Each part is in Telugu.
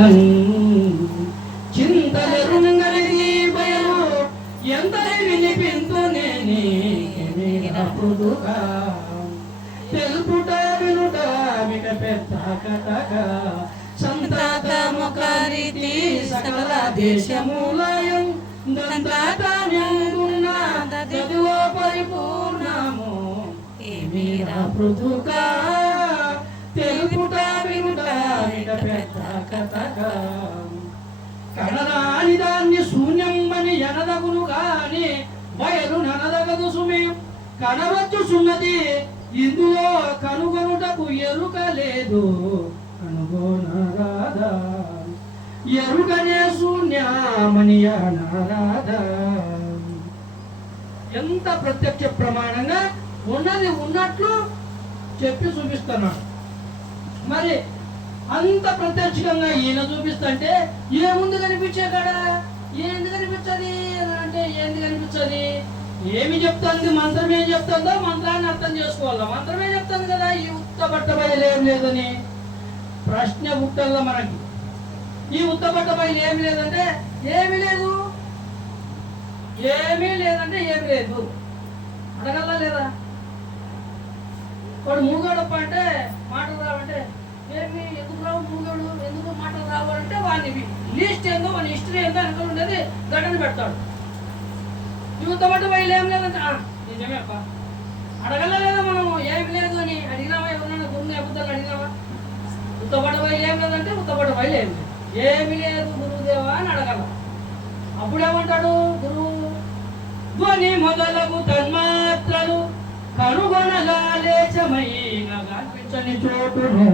బయలన్ చింతలరుంగలిగి బయలు ఎందరి వినిపింతునే నీకెనిరపుదుగా తెలుపుట వినుట మిక పెద్ద కథగా. సంతాతముఖరీతి సకల దేశములయం. చదువు పరిపూర్ణము. ఏమీరా పృథుగా తెలుపు కనరాని దాన్ని శూన్యమని ఎనదగును కాని బయలు ననదగదు సుమి. కనవచ్చు సున్నది ఇందులో కనుగొనుటకు ఎరుక లేదు. కనుగొనరాదా ఎరుకనే శూన్యమని అనరాదా ఎంత ప్రత్యక్ష ప్రమాణంగా ఉన్నది ఉన్నట్లు చెప్పి చూపిస్తున్నాడు. మరి అంత ప్రత్యక్షంగా ఈయన చూపిస్తుంటే ఏముంది కనిపించే కదా ఏంది కనిపించది? అంటే ఏంది కనిపించది? ఏమి చెప్తుంది? మంత్రం ఏం చెప్తుందో మంత్రాన్ని అర్థం చేసుకోవాలి? మంత్రమే చెప్తుంది కదా? ఈ ఉత్త బట్ట బయలు ఏం లేదని. ప్రశ్న పుట్టల్లో మనకి. ఈ ఉత్త బట్ట బయలు ఏమి లేదంటే ఏమి లేదు. ఏమీ లేదంటే ఏమి లేదు. అడగల్లా లేదా? వాడు మూగడప్ప అంటే మాటలు రావంటే ఏమి ఎందుకు రావు మూగాడు? ఎందుకు మాటలు రావు అంటే వాడిని లిస్ట్ ఏందో వాని హిస్టరీ ఏందో అనుకుని ఉండేది గడ్డని పెడతాడు. యువత మటు బయలు ఏం లేదంటే. నిజమే అప్ప అడగలేదా మనం ఏమి లేదు అని. అడిగినావా ఎవరన్నా? గురువుని అబద్ధాలు అడిగినావా? ఉత్తపట్ట బయలు ఏం లేదంటే ఉత్తపట్ట బయలు ఏం లేదు ఏమి లేదు గురువుదేవా అని అడగల. అప్పుడేమంటాడు గురువు? ధ్వని మొదలగు తన్మాత్రలు కనుగొనగా లేచమైన కనిపించని చోటును.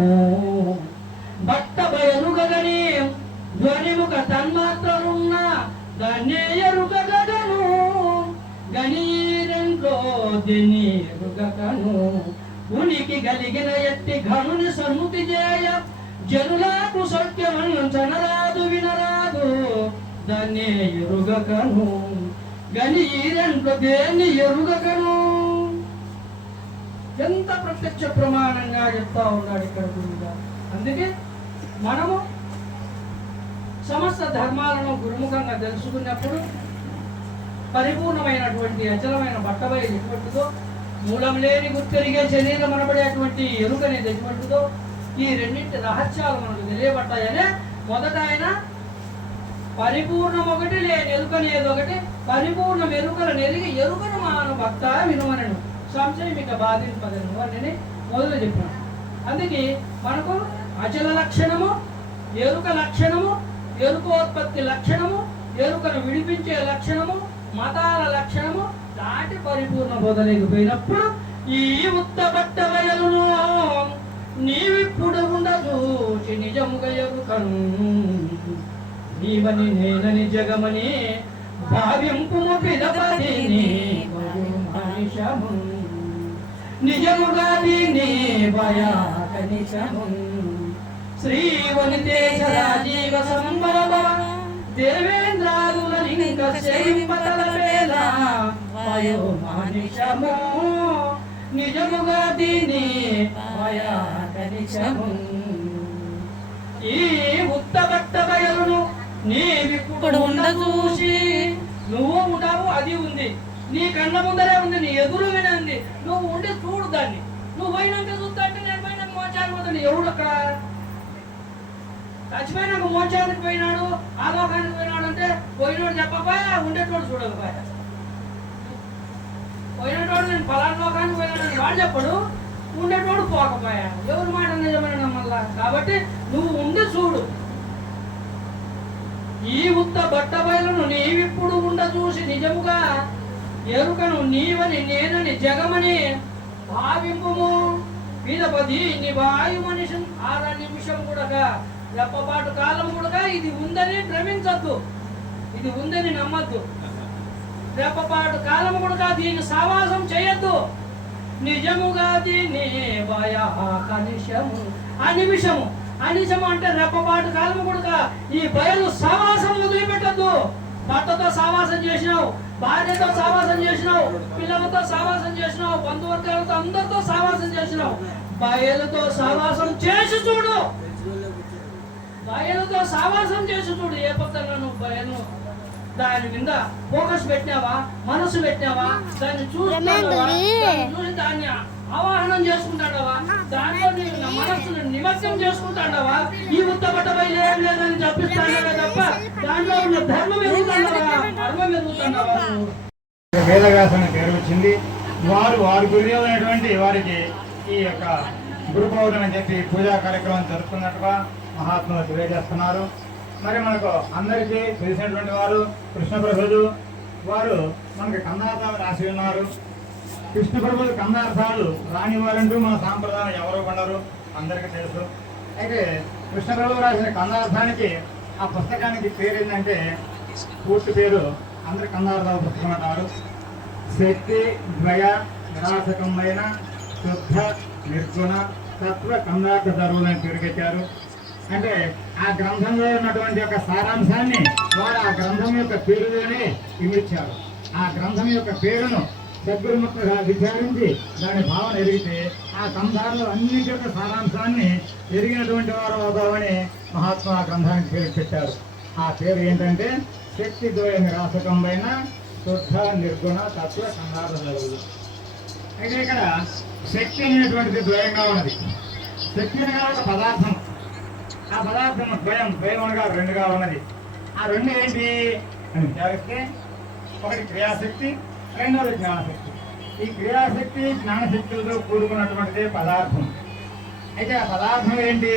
బట్ట బయలుగని ధ్వనిముఖ తన్మాత్రలున్న దాన్నే ఎరుగగను గనీరెంట్లో ఉనికి కలిగిన ఎత్తి ఘనుని సన్ముతి చేయ జనులకు సత్యమను చనరాదు వినరాదు దాన్ని ఎరుగకను గని ఈరెంట్లో దేన్ని ఎరుగకను ఎంత ప్రత్యక్ష ప్రమాణంగా చెప్తా ఉన్నాడు ఇక్కడ గురువుగా. అందుకే మనము సమస్త ధర్మాలను గురుముఖంగా తెలుసుకున్నప్పుడు పరిపూర్ణమైనటువంటి అచలమైన బట్టబయలు ఎటువంటిదో మూలం లేని గుర్తెరిగే శరీరం అనబడేటువంటి ఎరుకనేది ఎటువంటిదో ఈ రెండింటి రహస్యాలు మనకు తెలియబడ్డాయనే మొదట ఆయన పరిపూర్ణం ఒకటి లేని ఎరుకనేది ఒకటి పరిపూర్ణ ఎరుకల నెరిగి ఎరుకను మాను భక్త వినుమనను. సంశయం ఇక బాధింపదను అని మొదలు చెప్పాను. అందుకే మనకు అచల లక్షణము ఎరుక లక్షణము ఎరుకోత్పత్తి లక్షణము ఎరుకను విడిపించే లక్షణము మతాల లక్షణము దాటి పరిపూర్ణ బోధలేకపోయినప్పుడు ఈ ఉత్తబట్ట వయలును నీవిప్పుడు ఉండదు నిజముగా ఎరుకను. నీవని నేనని జగమని భావింపు మనిషము నిజముగా దీని భయాకనిశము శ్రీవనితేజ రాజీవ సంభవ దేవేంద్రాదుల నిజముగా దీని భయాకనిశము ఈ ఉత్తబట్ట బయలును నీవిప్పుడు ఉండ చూసి నువ్వు ఉంటావు అది ఉంది. నీ కన్న ముందరే ఉంది నీ ఎదురు వినంది నువ్వు ఉండి చూడు దాన్ని. నువ్వు పోయినాక చూస్తా అంటే నేను పోయినా మోచాలి పోతాడు ఎవడు అక్కడ? చచ్చిపోయినాక మోచానికి పోయినాడు ఆ పోయినాడు అంటే పోయినోడు చెప్పపాయా ఉండేటోడు చూడకపోయా పోయినటోడు నేను ఫలానా లోకానికి పోయినాడని వాడు చెప్పడు ఉండేటోడు పోకపోయా. ఎవరి మాట నిజమైన మళ్ళా కాబట్టి నువ్వు ఉండి చూడు. ఈ ఉత్త బట్ట బయలును నీవిప్పుడు ఉండ చూసి నిజముగా ఎరుకను నీవని నేనని జగమని భావింపుము. పిదపది నీ వాయు మనిషి ఆర నిమిషం కూడా రెప్పపాటు కాలం కూడా ఇది ఉందని భ్రమించద్దు. ఇది ఉందని నమ్మద్దు. రెప్పపాటు కాలం కూడా దీన్ని సావాసం చేయొద్దు. నిజముగా దీన్ని భయ కనిషము అనిమిషము అనిషము అంటే రెప్పపాటు కాలం కూడా ఈ బయలు సావాసం వదిలిపెట్టద్దు. భర్తతో సావాసం చేసినావు భార్యతో సావాసం చేసినావు పిల్లలతో సావాసం చేసినావు బంధువర్గాలతో అందరితో సావాసం చేసినావు. బయలుతో సావాసం చేసి చూడు. బయలుతో సావాసం చేసి చూడు. ఏ పక్కన నువ్వు బయలు దాని మీద ఫోకస్ పెట్టినావా? మనసు పెట్టినావా? దాన్ని చూస్తున్నావా చూసి దాన్ని ఆవాహనం చేసుకుంటాడవా? దాంట్లో నీ మనస్సును నిమగ్నం చేసుకుంటాడవా? ఈ ఉత్తపటపై ఏం లేదని చెప్పిస్తాడవే తప్ప దాంట్లో ఉన్న ధర్మం ఎదుగుతాడవా? ధర్మం ఎదుగుతాడవా? వేదవ్యాసన పేరు వచ్చింది. వారు వారి గురుదేవులైనటువంటి వారికి ఈ యొక్క గురు పౌర్ణమి అని చెప్పి పూజా కార్యక్రమం జరుపుకున్నట్టుగా మహాత్ములు తెలియజేస్తున్నారు. మరి మనకు అందరికీ తెలిసినటువంటి వారు కృష్ణ ప్రభులు వారు మనకి కన్నార్థాలు రాసి ఉన్నారు. కృష్ణ ప్రభులు కందార్థాలు రాని వారంటూ మన సాంప్రదాయం ఎవరు కొనరు అందరికీ తెలుసు. అయితే కృష్ణ ప్రభువు రాసిన కందార్థానికి ఆ పుస్తకానికి పేరు ఏంటంటే పూర్తి పేరు అందరి కన్నార్థాల పుస్తకం అంటారు. శక్తి ద్వయ నిరాశకమైన శుద్ధ నిర్గుణ తత్వ కందార్థ ధరువులు అని పేరు అంటే ఆ గ్రంథంలో ఉన్నటువంటి యొక్క సారాంశాన్ని వారు ఆ గ్రంథం యొక్క పేరులోనే ఇమిడ్చారు ఆ గ్రంథం యొక్క పేరును సద్గురుముఖంగా విచారించి దాని భావన ఎరిగితే ఆ సంసారంలో అన్నిటి యొక్క సారాంశాన్ని ఎరిగినటువంటి వారు అవుతామని మహాత్మా ఆ గ్రంథానికి పేరు పెట్టారు. ఆ పేరు ఏంటంటే శక్తి ద్వయ నిరాశకమైన శుద్ధ నిర్గుణ తత్వ కందార్థ అయితే ఇక్కడ శక్తి అనేటువంటిది ద్వయంగా ఉన్నది. శక్తి అనగా ఒక పదార్థం. ఆ పదార్థం ద్వయం ద్వయం అనగా రెండుగా ఉన్నది. ఆ రెండు ఏంటి? అని ఒకటి క్రియాశక్తి రెండవది జ్ఞానశక్తి. ఈ క్రియాశక్తి జ్ఞానశక్తులతో కూడుకున్నటువంటిదే పదార్థం. అయితే ఆ పదార్థం ఏంటి?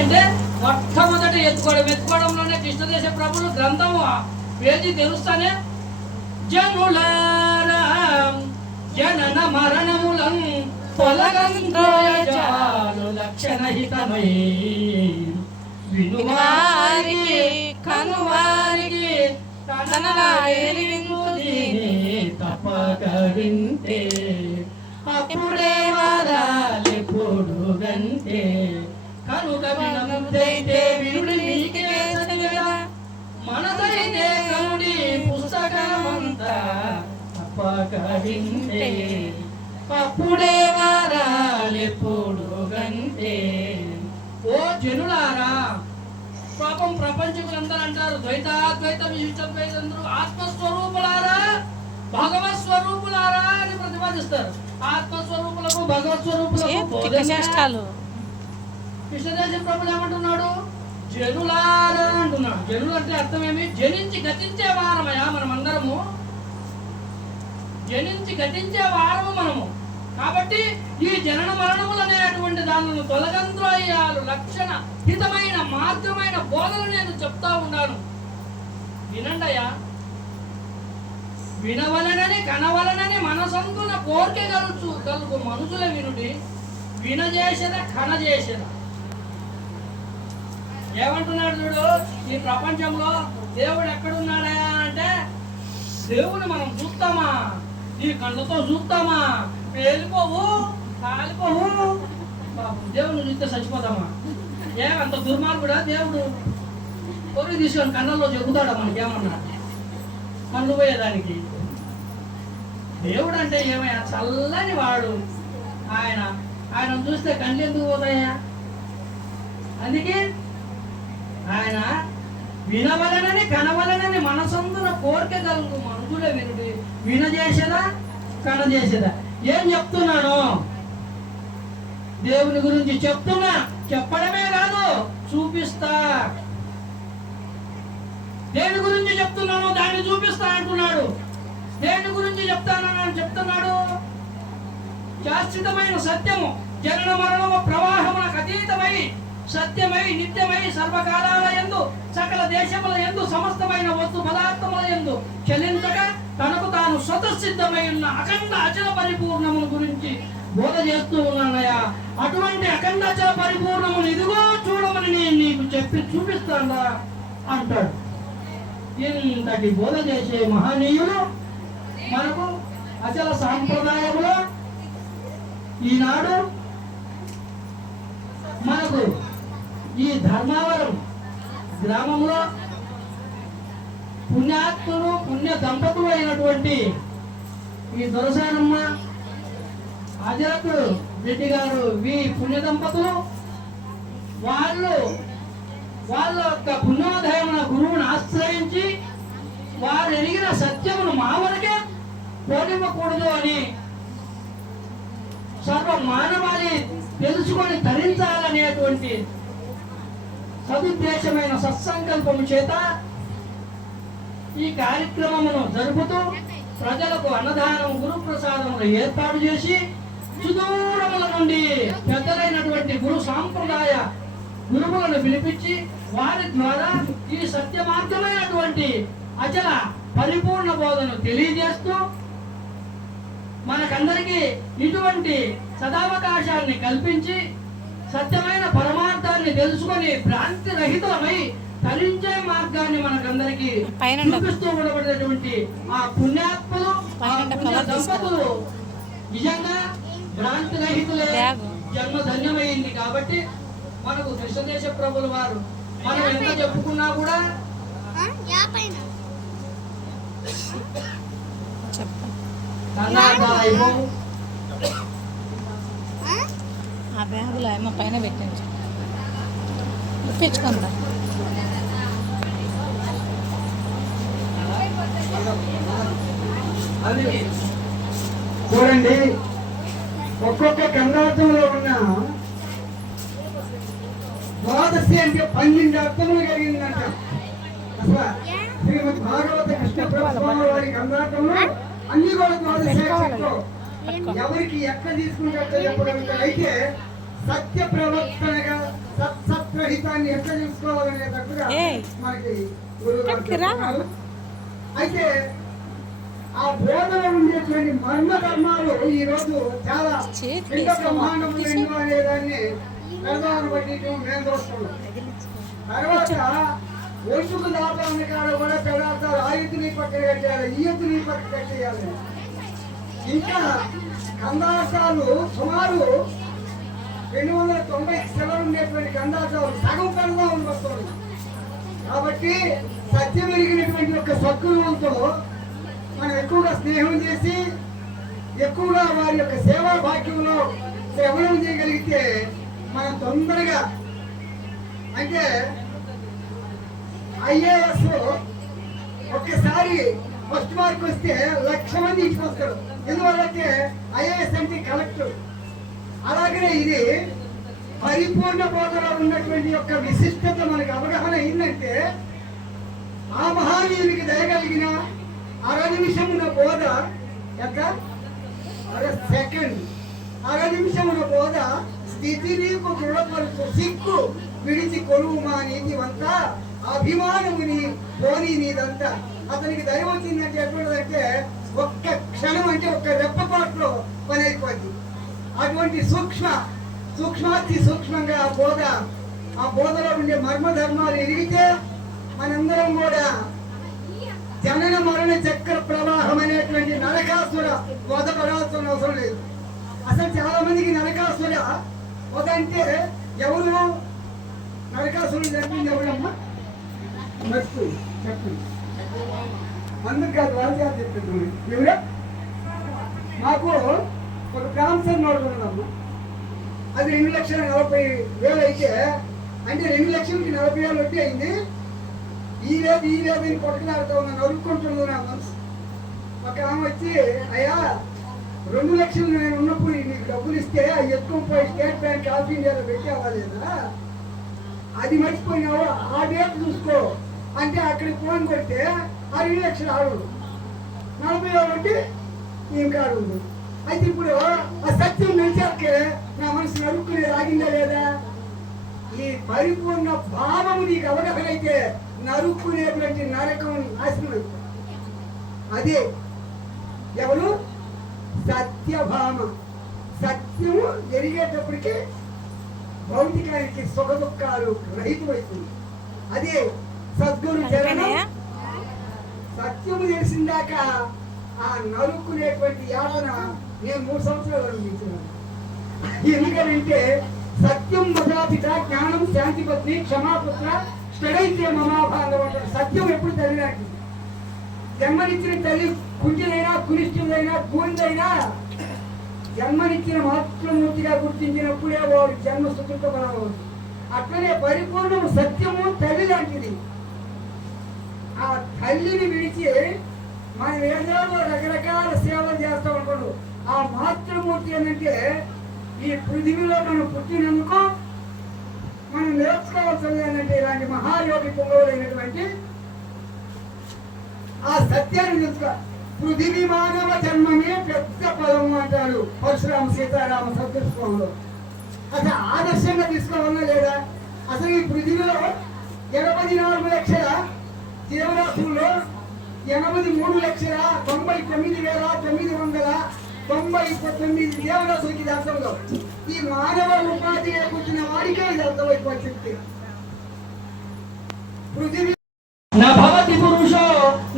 అంటే మొట్టమొదట ఎత్తుకోవడం. ఎత్తుకోవడంలోనే కృష్ణదేశ ప్రభులు గ్రంథం పేజీ తెలుస్తానే? జనుల జనన మరణములం పొలగంత్రోయజాలు లక్షణహితమై. వినువారికి కనువారికి తప్పక వింటే. అప్పుడే వారాలెప్పుడు గంటే కనుక వినముదైతే వినుడి నీకే చదివిన? మనదైతే కనుడి పుస్తకమంతా తప్పక వింటే. అప్పుడే వారాలెప్పుడు గంటే ఓ జనులారా పాపం ప్రపంచకులందరూ అంటారు ద్వైతాద్వైత విశిష్టద్వైతందరూ ఆత్మస్వరూపులారా భగవత్ స్వరూపులారా అని ప్రతిపాదిస్తారు. ఆత్మస్వరూపులకు భగవత్ స్వరూపులకు కృష్ణదేశ ప్రభులు ఏమంటున్నాడు? జనులారా అంటున్నాడు. జనులు అంటే అర్థం ఏమి? జనించి గతించే వారమయా మనం అందరము జనించి గతించే వారము మనము. కాబట్టి ఈ జనన మరణములు అనేటువంటి దానిని తొలగంత్రోయాలు లక్షణ హితమైన మార్గమైన బోధన నేను చెప్తా ఉన్నాను. వినండయ్యా వినవలనని కనవలనని మనసంతున కోరిక కలుచు కలుగు మనుషుల వినుడి వినజేసిన కనజేసిన ఏమంటున్నాడు చూడు ఈ ప్రపంచంలో దేవుడు ఎక్కడున్నాడా అంటే దేవుని మనం చూస్తామా? ఈ కళ్ళతో చూస్తామా? పేలిపోవు కాలిపోవు పాపం దేవుని చచ్చిపోతామా? ఏ అంత దుర్మార్గుడా దేవుడు? కొరి తీసుకొని కన్నంలో చెబుతాడా మనకేమన్నా మన్ను పోయేదానికి. దేవుడు అంటే ఏమయ్యా? చల్లని వాడు. ఆయన ఆయన చూస్తే కళ్ళు ఎందుకు పోతాయా? అందుకే ఆయన వినవలనని కనవలనని మనసందున కోరిక కలుగు మనుషుల వినుడి. వినజేసేదా? కళ చేసేదా? ఏం చెప్తున్నాను? దేవుని గురించి చెప్తున్నా. చెప్పడమే కాదు చూపిస్తా. దేని గురించి చెప్తున్నాను దాన్ని చూపిస్తా అంటున్నాడు. దేని గురించి చెప్తానని చెప్తున్నాడు? శాశ్వతమైన సత్యము. జనన మరణము ప్రవాహమునకు అతీతమై సత్యమై నిత్యమై సర్వకాలాల యందు సకల దేశముల ఎందు సమస్తమైన వస్తు పదార్థముల ఎందు చెల్లించక తనకు తాను స్వతసిద్ధమై ఉన్న అఖండ అచల పరిపూర్ణముల గురించి బోధ చేస్తూ ఉన్నానయ్యా. అటువంటి అఖండ అచల పరిపూర్ణములు ఇదిగో చూడమని నేను నీకు చెప్పి చూపిస్తాడా అంటాడు. ఇంతటి బోధ చేసే మహనీయులు మనకు అచల సాంప్రదాయంలో ఈనాడు మనకు ఈ ధర్మావరం గ్రామంలో పుణ్యాత్ములు పుణ్య దంపతులు అయినటువంటి ఈ దొరసానమ్మ అజరత్ రెడ్డి గారు వి పుణ్య దంపతులు వాళ్ళు వాళ్ళ యొక్క పుణ్యోదయమున గురువుని ఆశ్రయించి వారు ఎరిగిన సత్యమును మా వరకే పోనివ్వకూడదు అని సర్వ మానవాళి తెలుసుకొని ధరించాలనేటువంటి సదుద్దేశమైన సత్సంకల్పము చేత ఈ కార్యక్రమమును జరుపుతూ ప్రజలకు అన్నదానం గురుప్రసాదములు ఏర్పాటు చేసి సుదూరముల నుండి పెద్దలైనటువంటి గురు సాంప్రదాయ గురువులను పిలిపించి వారి ద్వారా ఈ సత్యమార్గమైనటువంటి అచల పరిపూర్ణ బోధను తెలియజేస్తూ మనకందరికీ ఇటువంటి సదావకాశాన్ని కల్పించి సత్యమైన పరమార్థాన్ని తెలుసుకొని భ్రాంతి రహితమై తరించే మార్గాన్ని మనకందరికీ చూపిస్తూ ఉండబడినటువంటి ఆ పుణ్యాత్ములు దంపతులు నిజంగా భ్రాంతి రహితులే. జన్మ ధన్యమైంది కాబట్టి మనకు కృష్ణదేశ ప్రభుల వారు మనం ఎంత చెప్పుకున్నా కూడా చెప్పు. ఆ బ్యాగులో ఏమో పైన పెట్టించు ఇప్పించుకుందా చూడండి ఒక్కొక్క కందార్థంలో ఉన్న ద్వాదశి అంటే పన్నెండు అర్థములు కలిగిందంట. అసలు శ్రీమద్ భాగవత కృష్ణ ప్రభుత్వం వారి కందార్థంలో అన్ని కూడా ద్వాదశి. ఎవరికి ఎక్కడ తీసుకుంటే చెప్పగలుగుతారు అయితే సత్య ప్రవర్తనగా సత్సత్రహితాన్ని ఎక్కడ చూసుకోవాలనేటట్టుగా. మనకి గురువు. అయితే ఆ బోధలో ఉండేటువంటి మర్మ ధర్మాలు ఈ రోజు చాలా పిండ. బ్రహ్మాండము రెండు అనేదాన్ని పెడదామని బట్టి మేము చూస్తున్నాం తర్వాత ఒడ్డుకు దాపాలని కాడ కూడా పెడార్థాలు ఆ ఎత్తుని పక్కన కట్టేయాలి ఈ పక్కన కట్టేయాలి ఇంకా కందార్థాలు సుమారు రెండు వందల తొంభై సెలవు ఉండేటువంటి గంధాచారం సగం పెడదామని వస్తుంది కాబట్టి సత్యం ఎరిగినటువంటి యొక్క సద్గురువులతో మనం ఎక్కువగా స్నేహం చేసి ఎక్కువగా వారి యొక్క సేవా భాగ్యంలో శ్రవణం చేయగలిగితే మనం తొందరగా అంటే ఐఏఎస్ ఒక్కసారి ఫస్ట్ మార్క్ వస్తే లక్ష మంది ఇంటికి వస్తారు ఎందువల్లంటే ఐఏఎస్ అంటే కలెక్టర్. అలాగనే ఇది పరిపూర్ణ బోధలో ఉన్నటువంటి యొక్క విశిష్టత మనకు అవగాహన అయిందంటే ఆ మహానీయునికి దయగలిగిన అర నిమిషమున బోధ ఎంత? అర సెకండ్. అర నిమిషమున బోధ స్థితి నీకు దృఢపరుచు సిక్కు విడిచి కొలువుమా మా నీతివంతా అభిమానముని పోనీ నీదంతా. అతనికి దయ వచ్చిందంటే ఎటువంటిదంటే ఒక్క క్షణం అంటే ఒక్క రెప్పపాట్లో పని అయిపోద్ది అటువంటి సూక్ష్మ సూక్ష్మాతి సూక్ష్మంగా ఆ బోధ ఆ బోధలో ఉండే మర్మ ధర్మాలు మనందరం కూడా జనన మరణ చక్ర ప్రవాహం అనేటువంటి నరకాసుర వధ పడాల్సిన అవసరం లేదు. అసలు చాలా మందికి నరకాసుర వధ అంటే ఎవరు? నరకాసురుడు చెప్పింది ఎవరమ్మా? మస్తు చెప్పండి అందుకు కాదు వాళ్ళు చెప్తుంది ఎవరు మాకు ఒక క్యాన్సర్ నోడుకున్నాము అది రెండు లక్షల నలభై వేలు అయితే అంటే రెండు లక్షలకి నలభై వేలు వడ్డీ అయింది. ఈ లేదు ఈ లేదు అని కొట్టుకులాడుతూ ఉన్నాను నరుక్కుంటుంది నా మనసు. ఒక ఆమె వచ్చి అయ్యా రెండు లక్షలు నేను ఉన్నప్పుడు నీకు డబ్బులు ఇస్తే అవి ఎత్తుకొని పోయి స్టేట్ బ్యాంక్ ఆఫ్ ఇండియాలో పెట్టావా లేదా? అది మర్చిపోయినావు? ఆ డేట్ చూసుకో. అంటే అక్కడికి ఫోన్ కొడితే ఆ రెండు లక్షలు ఆడు. నలభై వేలు ఉంటే ఇంకా ఆడు అయితే ఇప్పుడు ఆ సత్యం నిలిచాకే నా మనసు నరుక్కునే రాగిందా లేదా? ఈ పరిపూర్ణ భావము నీకు అవగాహన అయితే నరుక్కునేటువంటి నరకం నాశనం అదే ఎవరు? సత్యభామ. సత్యము ఎరిగేటప్పటికి భౌతికానికి సుఖ దుఃఖాలు రహితమవుతుంది అదే సద్గురు చరణం అయిపోయినాయా? సత్యము తెలిసిందాక ఆ నరుక్కునేటువంటి యాతన నేను మూడు సంవత్సరాలు అనుభవించినాను ఎందుకంటే సత్యం మదాపిత జ్ఞానం శాంతి పత్ని క్షమాపుత్ర స్టడైతే మమాభాంగం అంటారు. సత్యం ఎప్పుడు తల్లినాకి జన్మనిచ్చిన తల్లి కుంజలైనా కురిష్ఠులైనా గోందైనా జన్మనిచ్చిన మాతృమూర్తిగా గుర్తించినప్పుడే వాడు జన్మ సుకృత అట్లనే పరిపూర్ణము సత్యము తల్లి లాంటిది. ఆ తల్లిని విడిచి మనం ఏదో రకరకాల సేవలు చేస్తాం అనుకోండి. ఆ మాతృమూర్తి ఏంటంటే ఈ పృథివీలో మనం పుట్టినందుకు మనం నేర్చుకోవాల్సింది ఏంటంటే ఇలాంటి మహాయోగి పొంగవులైనటువంటి ఆ సత్యాన్ని తెలుసుకో. పృథివీ మానవ జన్మమే పెద్ద పదం అంటాడు పరశురామ సీతారామ సంతృష్ణంలో అసలు ఆదర్శంగా తీసుకోవాలా లేదా? అసలు ఈ పృథివీలో ఎనభై నాలుగు లక్షల జీవరాశుల్లో ఎనభై మూడు లక్షల తొంభై తొమ్మిది వేల తొమ్మిది వందల తొంభై తొమ్మిది నియమాలు అసలు ఇది అర్థంలో ఈ మానవ ఉపాధి ఏర్పడిన వాడికే ఇది అర్థమైపోతుంది. పృథివీ నభవతి పురుషో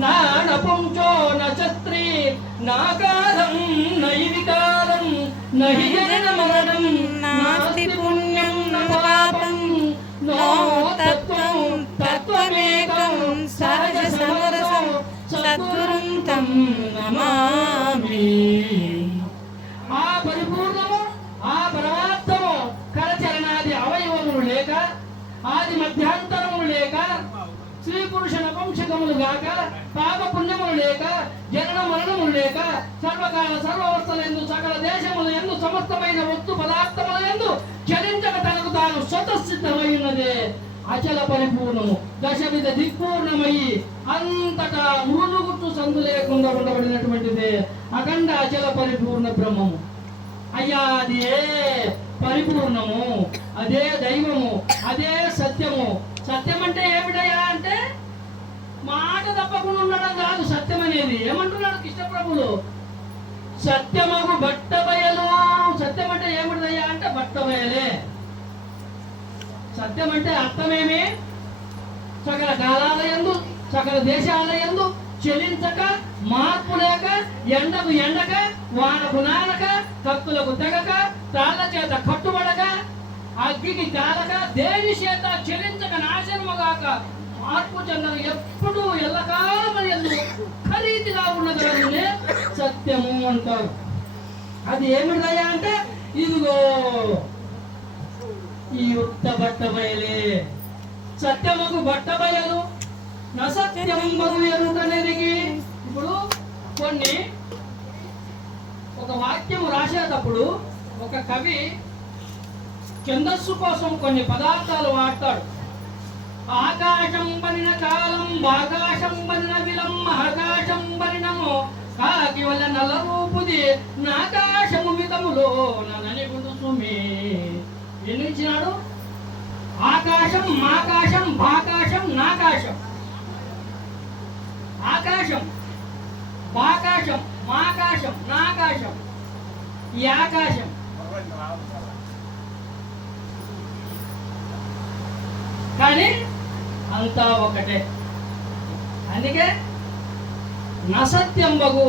నా నపుంచో నత్రీ నాకారం నైవికారం నహి జనన మరణం నాస్తి పుణ్యం పాపం నో తత్వం తత్వమేకం సహజ సమరసం సద్గురుంతం నమామి. లేక పాప పుణ్యములు లేక జనన మరణములు లేక సర్వకాల సర్వవస్థలందు సకల దేశముల ఎందు సమస్తమైన వస్తు పదార్థముల ఎందు చలించక తనకు తాను స్వతసిద్ధమైనదే ఉన్నదే అచల పరిపూర్ణము దశవిధ దిక్పూర్ణమయ్యి అంతటా మూలుగుట్టు సందు లేకుండా ఉండబడినటువంటిదే అఖండ అచల పరిపూర్ణ బ్రహ్మము. అయ్యా అదే పరిపూర్ణము? అదే దైవము అదే సత్యము. సత్యం అంటే ఏమిటయ్యా? మాట తప్పకుండా ఉండడం కాదు సత్యం అనేది. ఏమంటున్నాడు కృష్ణప్రభులు సత్యమగు బట్ట బయలు సత్యం అంటే ఏమిటయ్యా అంటే బట్ట బయలే సత్యం అంటే అర్థమేమి? సకల కాలాల ఎందు సకల దేశాల ఎందు చెలించక మార్పు లేక ఎండకు ఎండక వానకు నానక కత్తులకు తెగక తాళ్ళ చేత కట్టుబడక అగ్గికి తాళక దేని చేత చెలించక నాశనముగాక మార్పు చెందను ఎప్పుడు ఎల్లకాలమని ఎందు ఖరీదుగా ఉన్నదాన్ని సత్యము అంటారు. అది ఏమిటయ్యా అంటే ఇదిగో ఈ ఉత్త బట్ట బయలే. సత్యముకు బట్ట బయలు నసత్యం మగు ఎరుకనెరిగి ఇప్పుడు కొన్ని ఒక వాక్యము రాసేటప్పుడు ఒక కవి ఛందస్సు కోసం కొన్ని పదార్థాలు వాడతాడు. ఆకాశం పనిన కాలం ఆకాశం విలం ఆకాశం కాకి వల్ల నల్ల రూపుది నాకాశము మితములో నని సుమి ఎన్ని ఆకాశం మాకాశం బాకాశం నాకాశం. ఆకాశం బాకాశం మాకాశం నాకాశం. ఈ ఆకాశం. కానీ అంతా ఒకటే. అందుకే నసత్యం బగు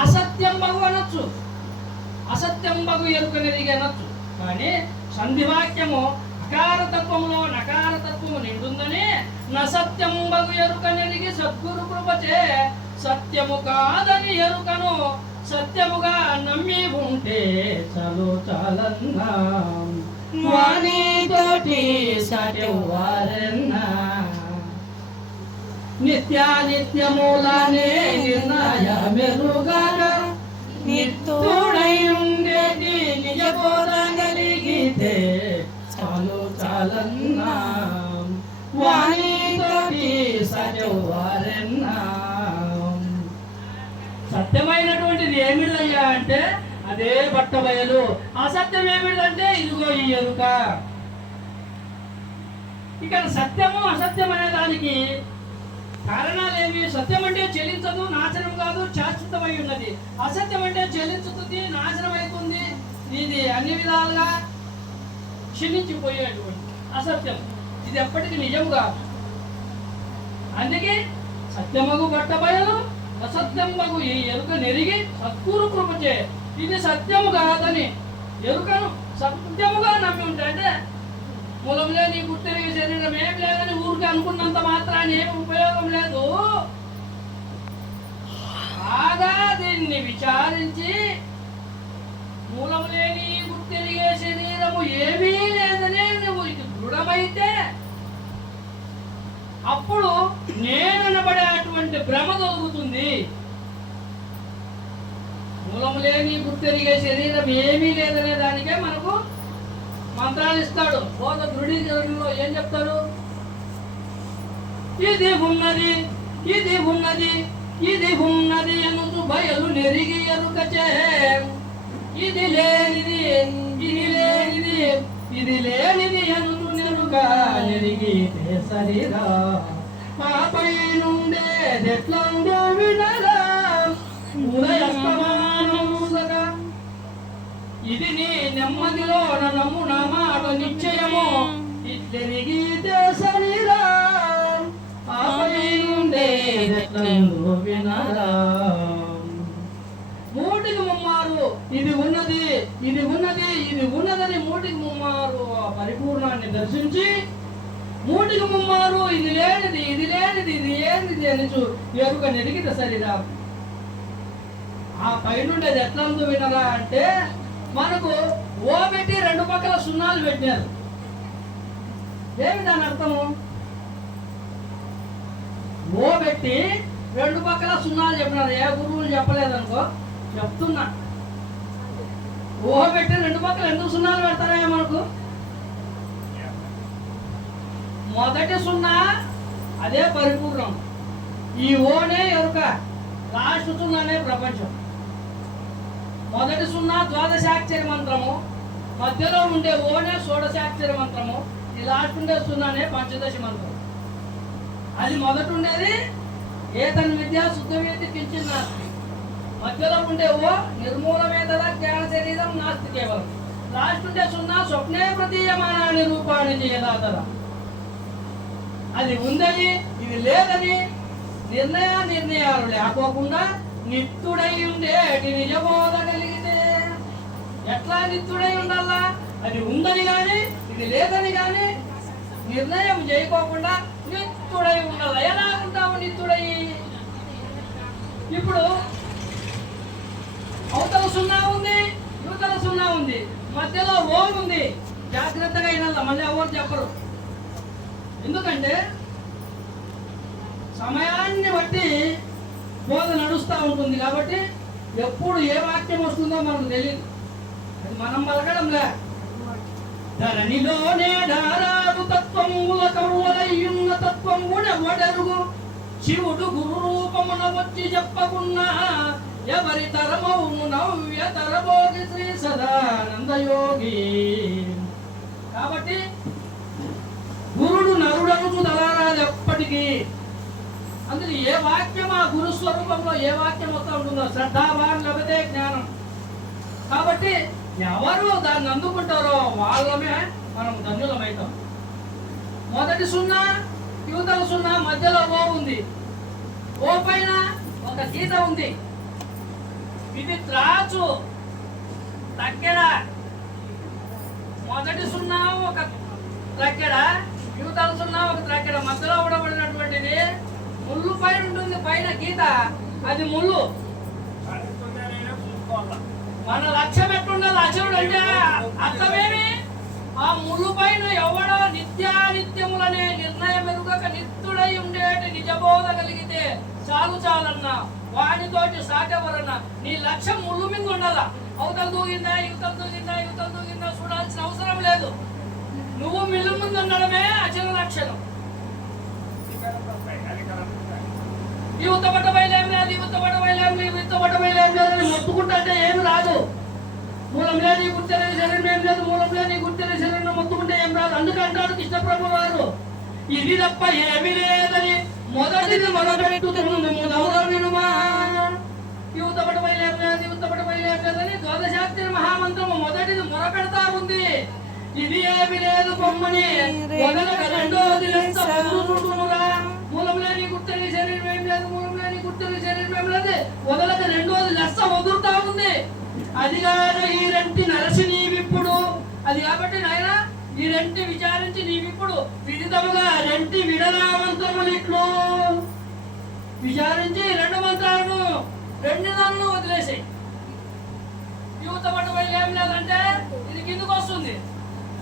అసత్యం బగు అనొచ్చు. అసత్యం బగు ఎరుకనెరిగి అనొచ్చు. కానీ సంధివాక్యము అకారతత్వములో నకారతత్వము నిండుందని నసత్యం బగు ఎరుకనెరిగి సద్గురు కృపచే సత్యము కాదని ఎరుకను సత్యముగా నమ్మి ఉంటే చలో చాలన్నా. వాణితోటి సత్యవారన్నా నిత్యానిత్యమూలనే నిర్ణయ మెరుగాక నిత్తుడై ఉండేటి నిజ బోధ కలిగితే చాలు చాలన్నా. వాణితోటి సత్యవారన్నా సత్యమైనటువంటిది ఏమిటయ్యా అంటే అదే బట్ట బయలు. అసత్యం ఏమిటంటే ఇదిగో ఈ ఎరుక. ఇక్కడ సత్యము అసత్యం అనే దానికి కారణాలేమి? సత్యం అంటే చెల్లించదు నాశనం కాదు శాశ్వతమై ఉన్నది. అసత్యం అంటే చెల్లించుతుంది నాశనం అవుతుంది ఇది అన్ని విధాలుగా క్షీణించిపోయేటువంటి అసత్యం. ఇది ఎప్పటికీ నిజం కాదు. అందుకే సత్యమగు బట్టబయలు అసత్యమగు ఈ ఎరుక నెరిగి సత్కూరు కృపచే ఇది సత్యము కాదని ఎరుకను సత్యముగా నమ్మి ఉంటే అంటే మూలం లేని గుర్తిరిగి శరీరం ఏం లేదని ఊరికి అనుకున్నంత మాత్రాన్ని ఏమి ఉపయోగం లేదు. బాగా దీన్ని విచారించి? మూలం లేని గుర్తిరిగే శరీరము ఏమీ లేదని నువ్వు ఇది దృఢమైతే అప్పుడు నేను అటువంటి భ్రమ దొరుకుతుంది మూలం లేని గుర్తెరిగే శరీరం ఏమీ లేదనే దానికే మనకు మంత్రాలు ఇస్తాడు. బోధ దృఢీకరణలో ఏం చెప్తాడు? ఇది ఉన్నది ఇది ఉన్నది ఇది ఉన్నది ఎనుచు బయలు నెరిగి ఎరుకచే. ఇది లేనిది ఇది లేనిది ఇది లేనిది ఎనుచు నెరుక ఎరిగి సరిరా ఆపై నుండే ఎట్లా వినరా. ఉదయస్తమానముగా ఇది నీ నెమ్మదిలో నమ్ము నా మాట నిశ్చయము. ఇద్దరికి ఆపై నుండే వినరా. మూటికి ముమ్మారు ఇది ఉన్నది ఇది ఉన్నది ఇది ఉన్నదని మూటికి ముమ్మారు ఆ పరిపూర్ణాన్ని దర్శించి మూటికి ముమ్మారు ఇది లేనిది ఇది లేనిది ఇది ఏంది అని ఎరుక నెరిగిన సరిరా ఆ పైనుండేది ఎట్లా వినరా అంటే మనకు ఓ పెట్టి రెండు పక్కల సున్నాలు పెట్టారు ఏమి దాని అర్థము? ఓ పెట్టి రెండు పక్కల సున్నాలు చెప్పినారు. ఏ గురువులు చెప్పలేదనుకో చెప్తున్నా. ఓ పెట్టి రెండు పక్కల ఎందుకు సున్నాలు పెడతారా మనకు? మొదటి సున్నా అదే పరిపూర్ణం. ఈ ఓనే ఎరుక లాస్ట్ సున్నానే ప్రపంచం. మొదటి సున్నా ద్వాదశాక్షర మంత్రము. మధ్యలో ఉండే ఓనే షోడశాక్షర మంత్రము. ఈ లాస్ట్ ఉండే సున్నానే పంచదశ మంత్రం. అది మొదట ఉండేది ఏతన్ విద్య శుద్ధ కించిన నాస్తి. మధ్యలో ఉండే ఓ నిర్మూలమేతర జ్ఞాన శరీరం నాస్తి కేవలం. లాస్ట్ ఉండే సున్నా స్వప్నే ప్రతీయమానాన్ని రూపాన్ని చేయదాతర అది ఉందని ఇది లేదని నిర్ణయ నిర్ణయాలు లేకోకుండా నిత్యుడై ఉండేటి నిజబోధ ఎట్లా నిత్తుడై ఉండాలా? అది ఉందని గాని ఇది లేదని గాని నిర్ణయం చేయకోకుండా నిత్యుడై ఉండాలి? ఎలా ఉంటావు నిత్యుడై? ఇప్పుడు అవతల సున్నా ఉంది యువతల సున్నా ఉంది మధ్యలో ఓం ఉంది. జాగ్రత్తగా వినాల? మళ్ళీ ఎవరు చెప్పరు. ఎందుకంటే సమయాన్ని బట్టి బోధ నడుస్తూ ఉంటుంది కాబట్టి ఎప్పుడు ఏ వాక్యం వస్తుందో మనకు తెలియదు మనం మలగడంలే ధరణిలోనే ధారాడు తత్వముల కరువలయ్యున్న తత్వమున వడరుగు శివుడు గురు రూపమున వచ్చి చెప్పకున్నా ఎవరి తరమౌను నవ్య తరమోగి శ్రీ సదానంద యోగి కాబట్టి గురుడు నరుడనుకు తలారాదు ఎప్పటికీ అందుకే ఏ వాక్యం ఆ గురు స్వరూపంలో ఏ వాక్యం మొత్తం ఉంటుందో శ్రద్ధావాన్ లేకపోతే జ్ఞానం. కాబట్టి ఎవరు దాన్ని అందుకుంటారో వాళ్ళమే మనం ధన్యులమవుతాం మొదటి సున్నా యువతల సున్నా మధ్యలో ఓ ఉంది. ఓ పైన ఒక గీత ఉంది. ఇది త్రాచు తక్కెడ మొదటి సున్నా ఒక త్రక్కెడ యువతల సున్నా ఒక త్రక్కెడ మధ్యలో ఉండబడినటువంటిది. ముళ్ళు పైన ఉంటుంది పైన గీత. అది ముళ్ళు. మన లక్ష్యం ఎట్లుండాలి అచరుడు అంటే అర్థమేమి? ఆ ముళ్ళు పైన ఎవడో నిత్యానిత్యములనే నిర్ణయం ఎరుగక నిత్తుడై ఉండేటి నిజబోధ కలిగితే చాలు చాలన్నా వానితోటి సాటెవరన్నా నీ లక్ష్యం ముళ్ళు మీద ఉండాలా? అవతల దూగిందా యువతలు దూగిందా యువతలు దూగిందా చూడాల్సిన అవసరం లేదు. నువ్వు మిల్లు ముందు ఉండడమే అచల లక్షణం. యువత పట్ట బయలేం లేదు మొత్తుకుంటే రాదు మూలం లేని గుర్తెరని శరీరం ఏం లేదు శరీరం మొత్తుకుంటే ఏం రాదు అందుకంటాడు కృష్ణప్రభు వారు ఇది తప్ప ఏమీ లేదని మొదటిది మొదలుపెట్టుతుంది వినుమా యువత లేదు యువత లేదని మహామంత్రము మొదటిది మొరపెడతా ఉంది ఇది ఏమి లేదు బొమ్మని మొదలక రెండోది లెక్క పొందుతుంటునురా మూలం లేని శరీరం ఏం లేదు మూలం లేని వదలక రెండోది లెస్స వదులుతా ఉంది. అది కాదు ఈ రెంటి నరసి నీవిప్పుడు. అది కాబట్టి నాయన ఈ రెంటి విచారించి నీవిప్పుడు విదితముగా రెంటి విడరామంతములిట్లు విచారించి రెండు మంత్రాలను రెండు దాన్ని వదిలేసాయి. యువత పట్టుబడి ఏం లేదంటే ఇది కిందకు వస్తుంది.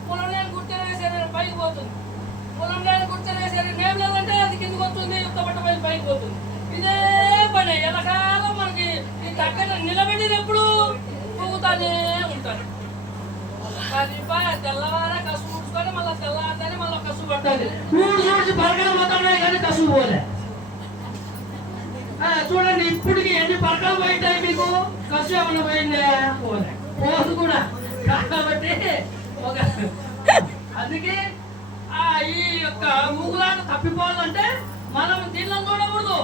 పొలం లేని గుర్తెనే పైకి పోతుంది. పొలం లేని గుర్తెనే శరీరం ఏం లేదంటే అది కిందకు వస్తుంది యువత పట్టుబడి పైకి పోతుంది. ఇది పని ఎల్లకాలం మనకి తగ్గన నిలబడినప్పుడు ఊగుతానే ఉంటాను అది తెల్లవారా కసు ఊడ్చుకొని మళ్ళీ తెల్లవారితేనే మళ్ళీ కసు పట్టాలి. ఊడ్చి ఊడ్చి పరకలు కానీ కసు పోలే. చూడండి ఇప్పటికి ఎన్ని పరకలు పోయింటాయి మీకు? కసు ఏమైనా పోయిందా? పోలే. పోదు కూడా. కాబట్టి ఒక అందుకే ఈ యొక్క మూగులాట తప్పిపోవాలంటే మనం దీనిలో చూడకూడదు.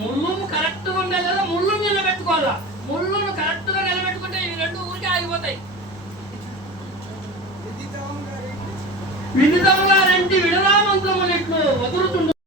ముళ్ళు కరెక్ట్గా ఉండాలి కదా ముళ్ళు నిలబెట్టుకోవాలా? ముళ్ళును కరెక్ట్గా నిలబెట్టుకుంటే ఇవి రెండు ఊరికే ఆగిపోతాయి. వినిదంగా రెంటి విడరామంతములు ఇట్లు వదులుతుండు.